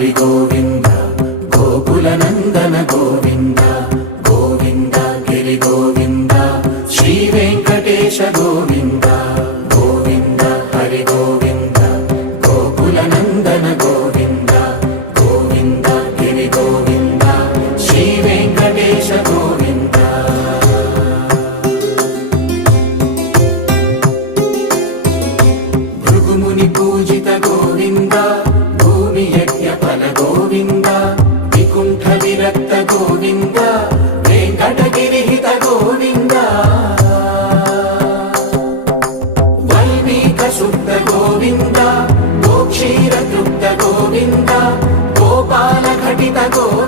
హరి గోవింద గోకుల నందన గోవింద గోవింద గిరి గోవింద శ్రీ వెంకటేశ గోవింద గోవింద హరి గోవింద గోకుల నందన గోవింద గోవింద గిరి గోవింద శ్రీ వెంకటేశ గోవింద భృగుముని పూజిత గోవింద భూమి యజ్ఞ ఫల గోవింద వికుంఠ విరక్త గోవింద వెంకటగిరిహిత గోవింద వల్మీక శుద్ధ గోవింద గోక్షీర తృప్త గోవింద గోపాల ఘటిత గోవింద